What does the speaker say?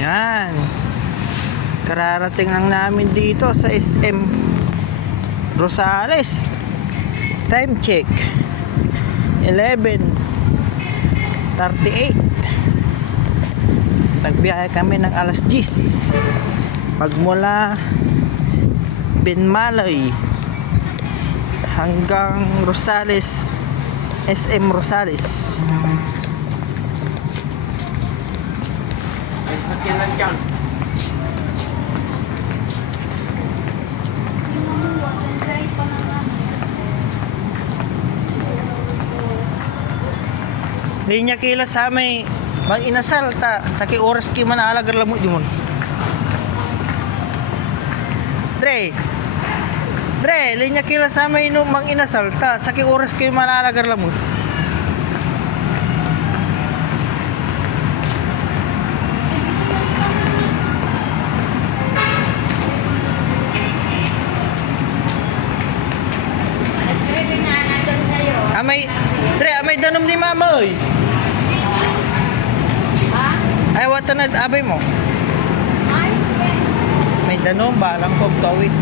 Yan. Kararating lang namin dito sa SM Rosales. Time check 11:38. Nagbiyahe kami ng alas 10 magmula Binmalay hanggang Rosales, SM Rosales. Ay, sakyanan dyan. Linya kila sa may mang inasal ta sa ki oras ki manalagar lamo di mon. Dre, linya kila sa may no mang inasal ta sa ki oras ki manalagar lamo. Amay danom ni mama oy. Ay, wata na abay mo. May danom, balang kong gawin.